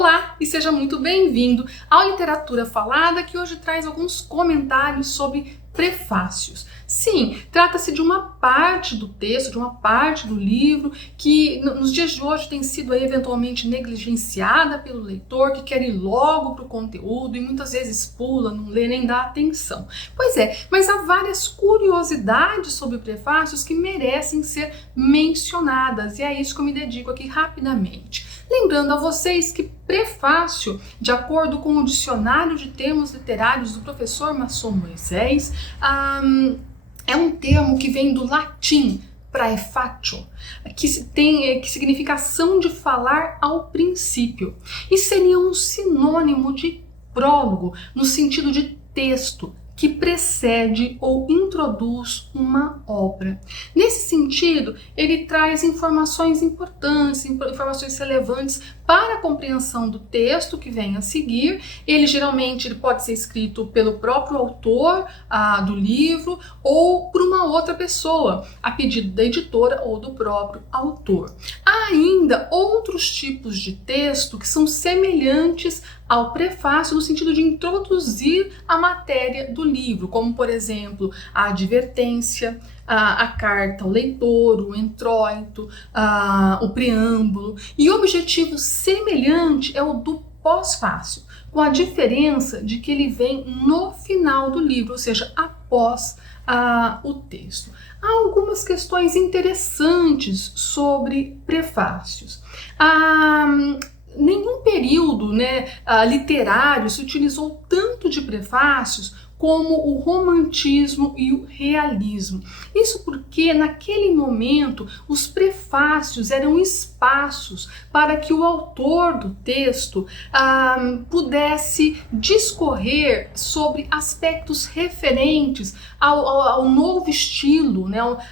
Olá e seja muito bem-vindo à Literatura Falada, que hoje traz alguns comentários sobre prefácios. Sim, trata-se de uma parte do texto, de uma parte do livro que nos dias de hoje tem sido aí, eventualmente negligenciada pelo leitor, que quer ir logo para o conteúdo e muitas vezes pula, não lê nem dá atenção. Pois é, mas há várias curiosidades sobre prefácios que merecem ser mencionadas e é isso que eu me dedico aqui rapidamente. Lembrando a vocês que prefácio, de acordo com o Dicionário de Termos Literários do professor Masson Moisés, é um termo que vem do latim praefatio, que significa ação de falar ao princípio, e seria um sinônimo de prólogo, no sentido de texto que precede ou introduz uma obra. Nesse sentido, ele traz informações importantes, informações relevantes para a compreensão do texto que vem a seguir. Ele geralmente pode ser escrito pelo próprio autor do livro ou por uma outra pessoa, a pedido da editora ou do próprio autor. Há ainda outros tipos de texto que são semelhantes ao prefácio no sentido de introduzir a matéria do livro, como por exemplo a advertência, a carta ao leitor, o introito, o preâmbulo, e o objetivo semelhante é o do pós-fácio, com a diferença de que ele vem no final do livro, ou seja, após o texto. Há algumas questões interessantes sobre prefácios. Nenhum período literário se utilizou tanto de prefácios como o romantismo e o realismo. Isso porque naquele momento os prefácios eram espaços para que o autor do texto pudesse discorrer sobre aspectos referentes ao novo estilo,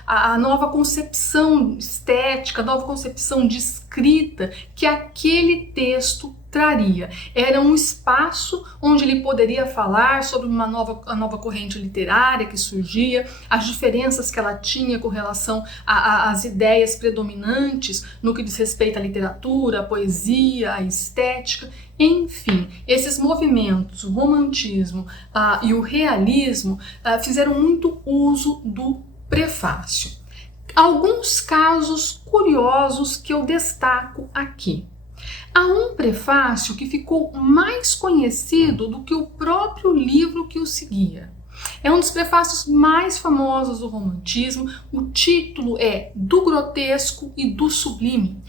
a nova concepção estética, a nova concepção de escrita que aquele texto traria. Era um espaço onde ele poderia falar sobre a nova corrente literária que surgia, as diferenças que ela tinha com relação às ideias predominantes no que diz respeito à literatura, à poesia, à estética. Enfim, esses movimentos, o romantismo e o realismo fizeram muito uso do prefácio. Alguns casos curiosos que eu destaco aqui. Há um prefácio que ficou mais conhecido do que o próprio livro que o seguia. É um dos prefácios mais famosos do romantismo. O título é Do Grotesco e do Sublime,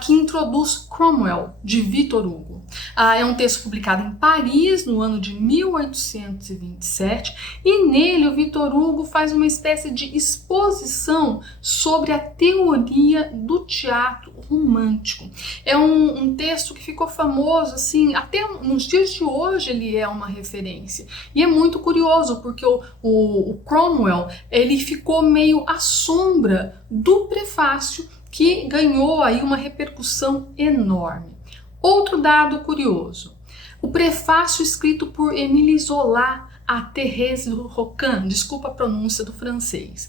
que introduz Cromwell, de Victor Hugo. É um texto publicado em Paris no ano de 1827 e nele o Victor Hugo faz uma espécie de exposição sobre a teoria do teatro romântico. É um texto que ficou famoso, assim, até nos dias de hoje ele é uma referência. E é muito curioso, porque o Cromwell, ele ficou meio à sombra do prefácio, que ganhou aí uma repercussão enorme. Outro dado curioso, o prefácio escrito por Émile Zola a Thérèse Rocin, desculpa a pronúncia do francês.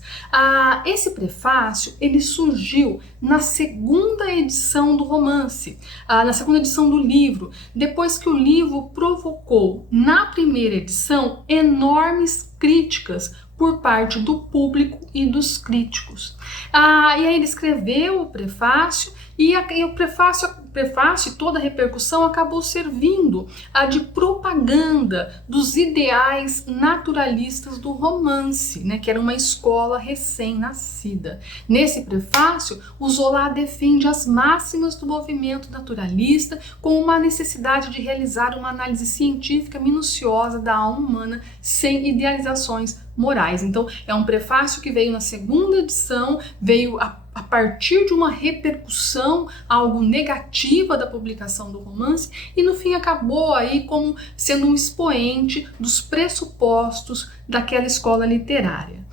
Esse prefácio ele surgiu na segunda edição do romance, na segunda edição do livro, depois que o livro provocou na primeira edição enormes críticas por parte do público e dos críticos. E aí ele escreveu o prefácio e o prefácio e toda a repercussão acabou servindo de propaganda dos ideais naturalistas do romance, que era uma escola recém-nascida. Nesse prefácio, o Zola defende as máximas do movimento naturalista com uma necessidade de realizar uma análise científica minuciosa da alma humana sem idealizações morais. Então, é um prefácio que veio na segunda edição, veio a partir de uma repercussão algo negativa da publicação do romance e no fim acabou aí como sendo um expoente dos pressupostos daquela escola literária.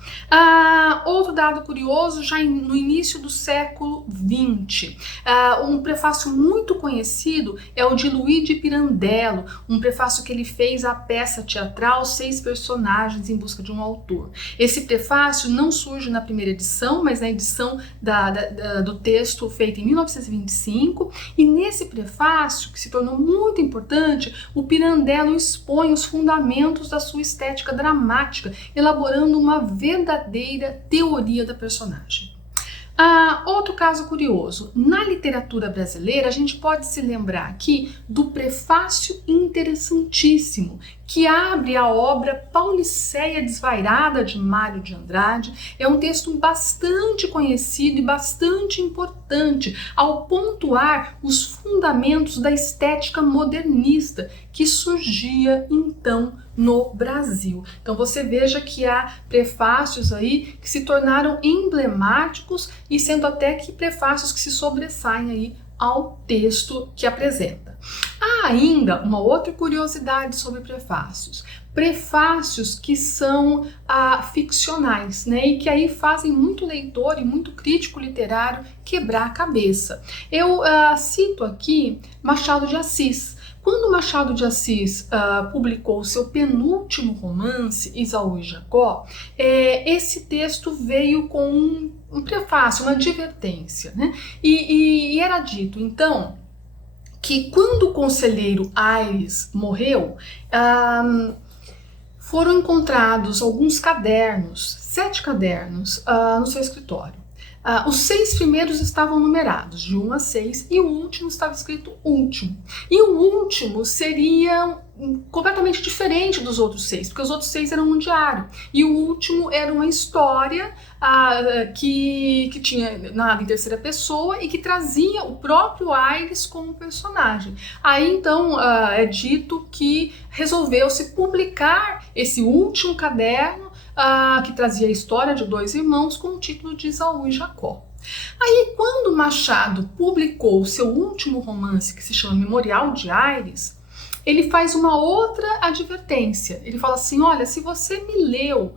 Outro dado curioso, já no início do século XX, um prefácio muito conhecido é o de Luigi de Pirandello, um prefácio que ele fez à peça teatral 6 personagens em busca de um autor. Esse prefácio não surge na primeira edição, mas na edição do texto feita em 1925, e nesse prefácio, que se tornou muito importante, o Pirandello expõe os fundamentos da sua estética dramática, elaborando uma verdadeira teoria da personagem. Outro caso curioso, na literatura brasileira a gente pode se lembrar aqui do prefácio interessantíssimo que abre a obra Pauliceia Desvairada de Mário de Andrade. É um texto bastante conhecido e bastante importante ao pontuar os fundamentos da estética modernista que surgia então no Brasil. Então você veja que há prefácios aí que se tornaram emblemáticos e sendo até que prefácios que se sobressaem aí ao texto que apresenta. Há ainda uma outra curiosidade sobre prefácios. Prefácios que são ficcionais, né? E que aí fazem muito leitor e muito crítico literário quebrar a cabeça. Eu cito aqui Machado de Assis. Quando Machado de Assis publicou o seu penúltimo romance, Esaú e Jacó, esse texto veio com um prefácio, uma advertência, né? E era dito, então, que quando o conselheiro Aires morreu, foram encontrados alguns cadernos, 7 cadernos, no seu escritório. Os 6 primeiros estavam numerados, de 1 a 6, e o último estava escrito último. E o último seria completamente diferente dos outros 6, porque os outros 6 eram um diário. E o último era uma história que tinha narrado em terceira pessoa e que trazia o próprio Aires como personagem. Aí então é dito que resolveu-se publicar esse último caderno que trazia a história de 2 irmãos com o título de Esaú e Jacó. Aí, quando Machado publicou o seu último romance, que se chama Memorial de Aires, ele faz uma outra advertência. Ele fala assim, olha, se você me leu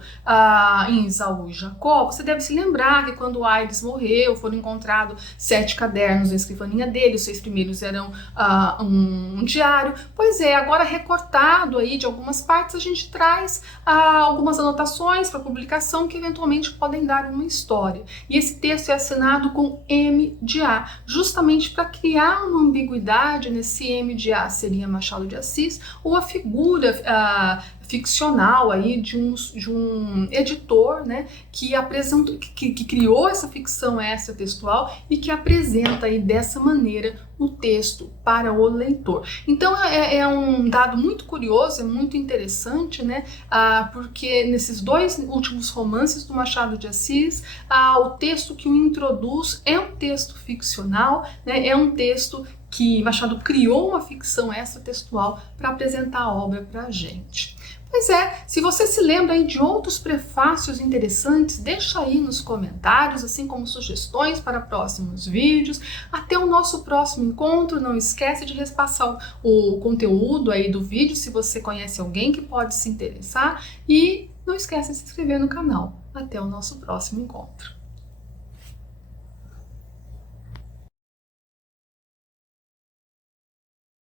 em Esaú e Jacó, você deve se lembrar que quando Aires morreu, foram encontrados 7 cadernos na escrivaninha dele, os 6 primeiros eram um diário. Pois é, agora recortado aí de algumas partes, a gente traz algumas anotações para publicação que eventualmente podem dar uma história. E esse texto é assinado com M de A, justamente para criar uma ambiguidade nesse M de A, seria Machado de Assis, ou a figura ficcional aí de um editor, né, que criou essa ficção extratextual e que apresenta aí dessa maneira o texto para o leitor. Então é um dado muito curioso, é muito interessante, né, porque nesses 2 últimos romances do Machado de Assis, o texto que o introduz é um texto ficcional, né, é um texto que Machado criou uma ficção extratextual para apresentar a obra para a gente. Pois é, se você se lembra aí de outros prefácios interessantes, deixa aí nos comentários, assim como sugestões para próximos vídeos. Até o nosso próximo encontro, não esquece de repassar o conteúdo aí do vídeo se você conhece alguém que pode se interessar e não esquece de se inscrever no canal. Até o nosso próximo encontro.